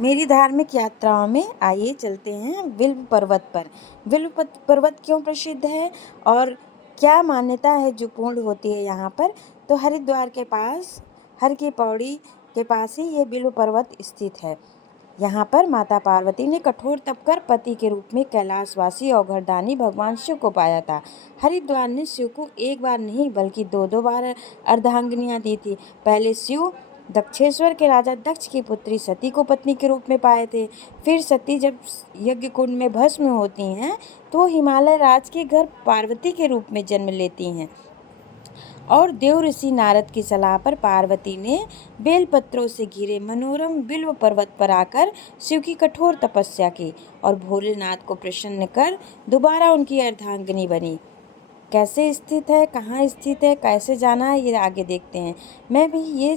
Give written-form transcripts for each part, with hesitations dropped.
मेरी धार्मिक यात्राओं में आइए चलते हैं विल्व पर्वत पर। पर्वत क्यों प्रसिद्ध है और क्या मान्यता है जो पूर्ण होती है यहाँ पर? तो हरिद्वार के पास हर की पौड़ी के पास ही ये बिल्व पर्वत स्थित है। यहाँ पर माता पार्वती ने कठोर तप कर पति के रूप में कैलाशवासी औघड़दानी भगवान शिव को पाया था। हरिद्वार ने शिव को एक बार नहीं बल्कि दो दो बार अर्धांगिनियाँ दी थी। पहले शिव दक्षेश्वर के राजा दक्ष की पुत्री सती को पत्नी के रूप में पाए थे। फिर सती जब यज्ञ कुंड में भस्म होती हैं तो हिमालय राज के घर पार्वती के रूप में जन्म लेती हैं और देव ऋषि नारद की सलाह पर पार्वती ने बेलपत्रों से घिरे मनोरम बिल्व पर्वत पर आकर शिव की कठोर तपस्या की और भोलेनाथ को प्रसन्न कर दोबारा उनकी अर्धांगिनी बनी। कैसे स्थित है, कहाँ स्थित है, कैसे जाना है, ये आगे देखते हैं। मैं भी ये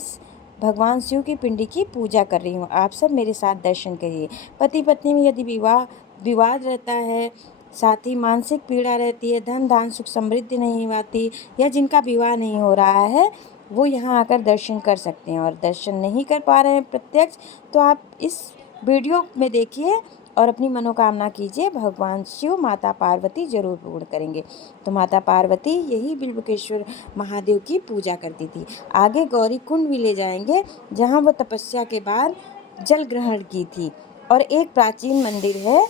भगवान शिव की पिंडी की पूजा कर रही हूँ, आप सब मेरे साथ दर्शन करिए। पति पत्नी में यदि विवाद रहता है, साथ ही मानसिक पीड़ा रहती है, धन धान सुख समृद्धि नहीं आती या जिनका विवाह नहीं हो रहा है वो यहाँ आकर दर्शन कर सकते हैं। और दर्शन नहीं कर पा रहे हैं प्रत्यक्ष तो आप इस वीडियो में देखिए और अपनी मनोकामना कीजिए, भगवान शिव माता पार्वती जरूर पूर्ण करेंगे। तो माता पार्वती यही बिल्वकेश्वर महादेव की पूजा करती थी। आगे गौरी कुंड भी ले जाएंगे जहाँ वो तपस्या के बाद जल ग्रहण की थी। और एक प्राचीन मंदिर है,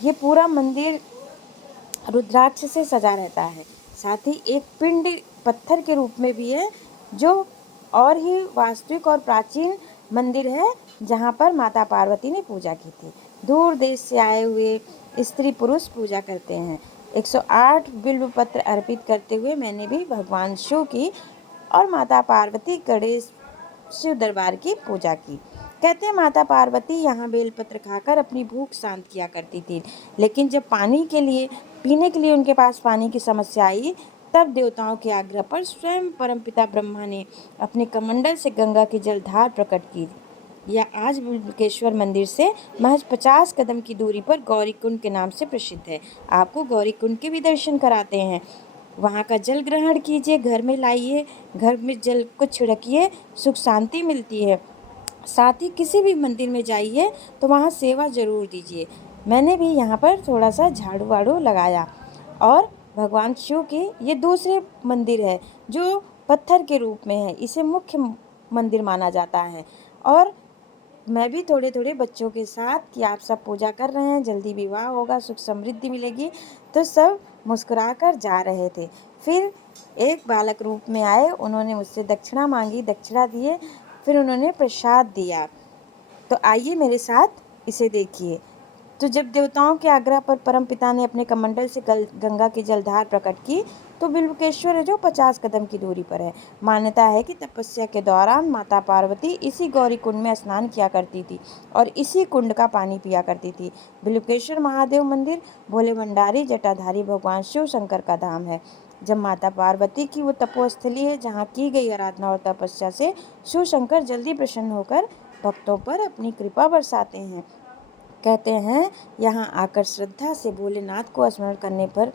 ये पूरा मंदिर रुद्राक्ष से सजा रहता है। साथ ही एक पिंड पत्थर के रूप में भी है जो और ही वास्तविक और प्राचीन मंदिर है जहाँ पर माता पार्वती ने पूजा की थी। दूर देश से आए हुए स्त्री पुरुष पूजा करते हैं। 108 बिल्व पत्र अर्पित करते हुए मैंने भी भगवान शिव की और माता पार्वती गणेश शिव दरबार की पूजा की। कहते हैं माता पार्वती यहाँ बेलपत्र खाकर अपनी भूख शांत किया करती थी, लेकिन जब पीने के लिए उनके पास पानी की समस्या आई तब देवताओं के आग्रह पर स्वयं परमपिता ब्रह्मा ने अपने कमंडल से गंगा की जलधार प्रकट की। यह आज बिल्वकेश्वर मंदिर से महज 50 कदम की दूरी पर गौरी कुंड के नाम से प्रसिद्ध है। आपको गौरी कुंड के भी दर्शन कराते हैं। वहाँ का जल ग्रहण कीजिए, घर में लाइए, घर में जल को छिड़किए, सुख शांति मिलती है। साथ ही किसी भी मंदिर में जाइए तो वहाँ सेवा जरूर दीजिए। मैंने भी यहाँ पर थोड़ा सा झाड़ू वाड़ू लगाया। और भगवान शिव के ये दूसरे मंदिर है जो पत्थर के रूप में है, इसे मुख्य मंदिर माना जाता है। और मैं भी थोड़े थोड़े बच्चों के साथ कि आप सब पूजा कर रहे हैं, जल्दी विवाह होगा, सुख समृद्धि मिलेगी, तो सब मुस्कुरा कर जा रहे थे। फिर एक बालक रूप में आए, उन्होंने मुझसे दक्षिणा मांगी, दक्षिणा दिए, फिर उन्होंने प्रसाद दिया। तो आइए मेरे साथ इसे देखिए। तो जब देवताओं के आग्रह पर परमपिता ने अपने कमंडल से गंगा की जलधार प्रकट की तो बिल्वकेश्वर है जो 50 कदम की दूरी पर है। मान्यता है कि तपस्या के दौरान माता पार्वती इसी गौरी कुंड में स्नान किया करती थी और इसी कुंड का पानी पिया करती थी। बिल्वकेश्वर महादेव मंदिर भोले भंडारी जटाधारी भगवान शिव शंकर का धाम है। जब माता पार्वती की वो तपोस्थली है जहाँ की गई आराधना और तपस्या से शिव शंकर जल्दी प्रसन्न होकर भक्तों पर अपनी कृपा बरसाते हैं। कहते हैं यहाँ आकर श्रद्धा से भोलेनाथ को स्मरण करने पर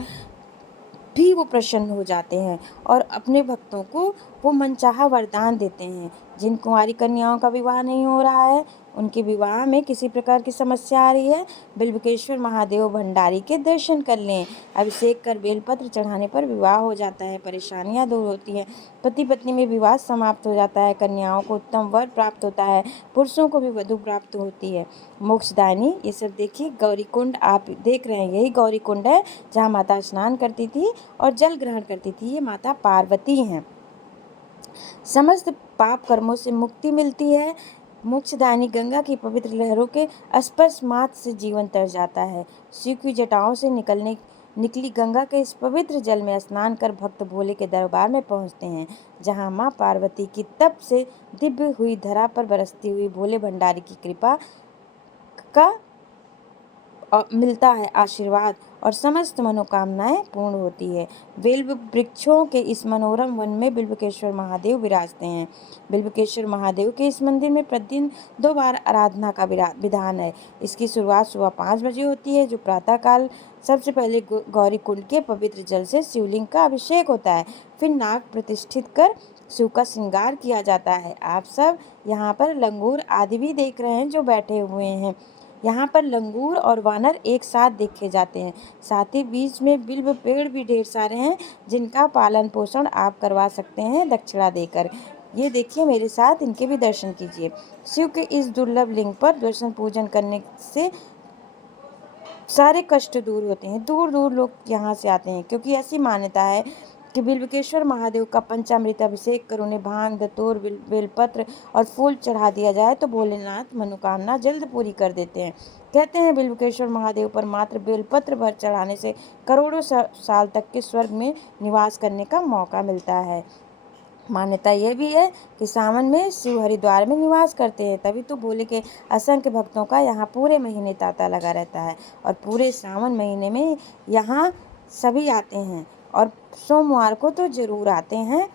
भी वो प्रसन्न हो जाते हैं और अपने भक्तों को वो मनचाहा वरदान देते हैं। जिन कुंवारी कन्याओं का विवाह नहीं हो रहा है, उनके विवाह में किसी प्रकार की समस्या आ रही है, बिल्वकेश्वर महादेव भंडारी के दर्शन कर लें। अभिषेक कर बेलपत्र चढ़ाने पर विवाह हो जाता है, परेशानियां दूर होती हैं, पति पत्नी में विवाद समाप्त हो जाता है, कन्याओं को उत्तम वर प्राप्त होता है, पुरुषों को भी वधु प्राप्त होती है। मोक्षदायिनी ये सब देखिए, गौरी कुंड आप देख रहे हैं, यही गौरी कुंड है जहाँ माता स्नान करती थी और जल ग्रहण करती थी। ये माता पार्वती हैं। समस्त पाप कर्मों से मुक्ति मिलती है। मोक्षदायिनी गंगा की पवित्र लहरों के स्पर्श मात्र से जीवन तर जाता है। शिव की जटाओं से निकली गंगा के इस पवित्र जल में स्नान कर भक्त भोले के दरबार में पहुंचते हैं, जहां मां पार्वती की तप से दिव्य हुई धरा पर बरसती हुई भोले भंडारी की कृपा का मिलता है आशीर्वाद और समस्त मनोकामनाएं पूर्ण होती है। बिल्व वृक्षों के इस मनोरम वन में बिल्वकेश्वर महादेव विराजते हैं। बिल्वकेश्वर महादेव के इस मंदिर में प्रतिदिन 2 बार आराधना का विधान है। इसकी शुरुआत सुबह 5 बजे होती है, जो प्रातःकाल सबसे पहले गौरी कुंड के पवित्र जल से शिवलिंग का अभिषेक होता है। फिर नाग प्रतिष्ठित कर शिव का श्रृंगार किया जाता है। आप सब यहाँ पर लंगूर आदि भी देख रहे हैं जो बैठे हुए हैं। यहाँ पर लंगूर और वानर एक साथ देखे जाते हैं। साथ ही बीच में बिल्व पेड़ भी ढेर सारे हैं जिनका पालन पोषण आप करवा सकते हैं दक्षिणा देकर। ये देखिए मेरे साथ, इनके भी दर्शन कीजिए। शिव के इस दुर्लभ लिंग पर दर्शन पूजन करने से सारे कष्ट दूर होते हैं। दूर दूर लोग यहाँ से आते हैं क्योंकि ऐसी मान्यता है कि बिल्वकेश्वर महादेव का पंचामृत अभिषेक कर उन्हें भांग, धतूर, बेलपत्र और फूल चढ़ा दिया जाए तो भोलेनाथ मनोकामना जल्द पूरी कर देते हैं। कहते हैं बिल्वकेश्वर महादेव पर मात्र बेलपत्र भर चढ़ाने से करोड़ों साल तक के स्वर्ग में निवास करने का मौका मिलता है। मान्यता यह भी है कि सावन में शिव हरिद्वार में निवास करते हैं, तभी तो भोले के असंख्य भक्तों का यहाँ पूरे महीने तांता लगा रहता है। और पूरे सावन महीने में यहाँ सभी आते हैं और सोमवार को तो जरूर आते हैं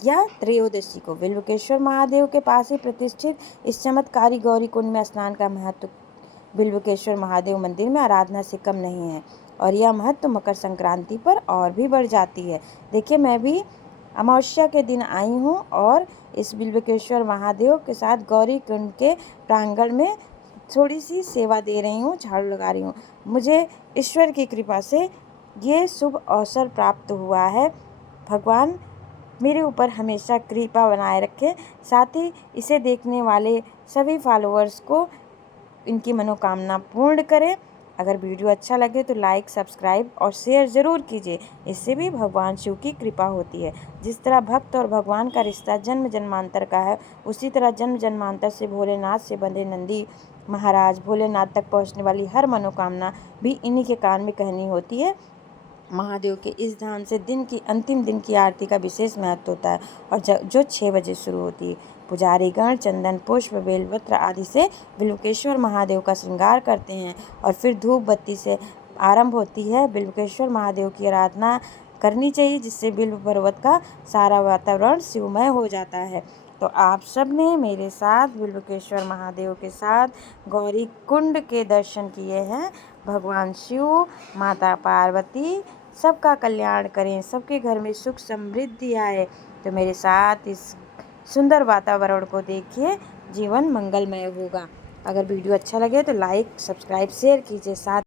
या त्रयोदशी को। बिल्वकेश्वर महादेव के पास ही प्रतिष्ठित इस चमत्कारी गौरी कुंड में स्नान का महत्व बिल्वकेश्वर महादेव मंदिर में आराधना से कम नहीं है और यह महत्व मकर संक्रांति पर और भी बढ़ जाती है। देखिए, मैं भी अमावस्या के दिन आई हूँ और इस बिल्वकेश्वर महादेव के साथ गौरी कुंड के प्रांगण में थोड़ी सी सेवा दे रही हूँ, झाड़ू लगा रही हूँ। मुझे ईश्वर की कृपा से ये शुभ अवसर प्राप्त हुआ है। भगवान मेरे ऊपर हमेशा कृपा बनाए रखे, साथ ही इसे देखने वाले सभी फॉलोअर्स को इनकी मनोकामना पूर्ण करें। अगर वीडियो अच्छा लगे तो लाइक, सब्सक्राइब और शेयर ज़रूर कीजिए। इससे भी भगवान शिव की कृपा होती है। जिस तरह भक्त और भगवान का रिश्ता जन्म जन्मांतर का है, उसी तरह जन्म जन्मांतर से भोलेनाथ से बंधे नंदी महाराज भोलेनाथ तक पहुंचने वाली हर मनोकामना भी इन्हीं के कान में कहनी होती है। महादेव के इस धाम से दिन की अंतिम दिन की आरती का विशेष महत्व होता है और जो 6 बजे शुरू होती है। पुजारीगण चंदन, पुष्प, बेलपत्र आदि से बिल्वकेश्वर महादेव का श्रृंगार करते हैं और फिर धूप बत्ती से आरंभ होती है। बिल्वकेश्वर महादेव की आराधना करनी चाहिए, जिससे बिल्व पर्वत का सारा वातावरण शिवमय हो जाता है। तो आप सब ने मेरे साथ बिल्वकेश्वर महादेव के साथ गौरी कुंड के दर्शन किए हैं। भगवान शिव, माता पार्वती सबका कल्याण करें, सबके घर में सुख समृद्धि आए। तो मेरे साथ इस सुंदर वातावरण को देखिए, जीवन मंगलमय होगा। अगर वीडियो अच्छा लगे तो लाइक, सब्सक्राइब, शेयर कीजिए। साथ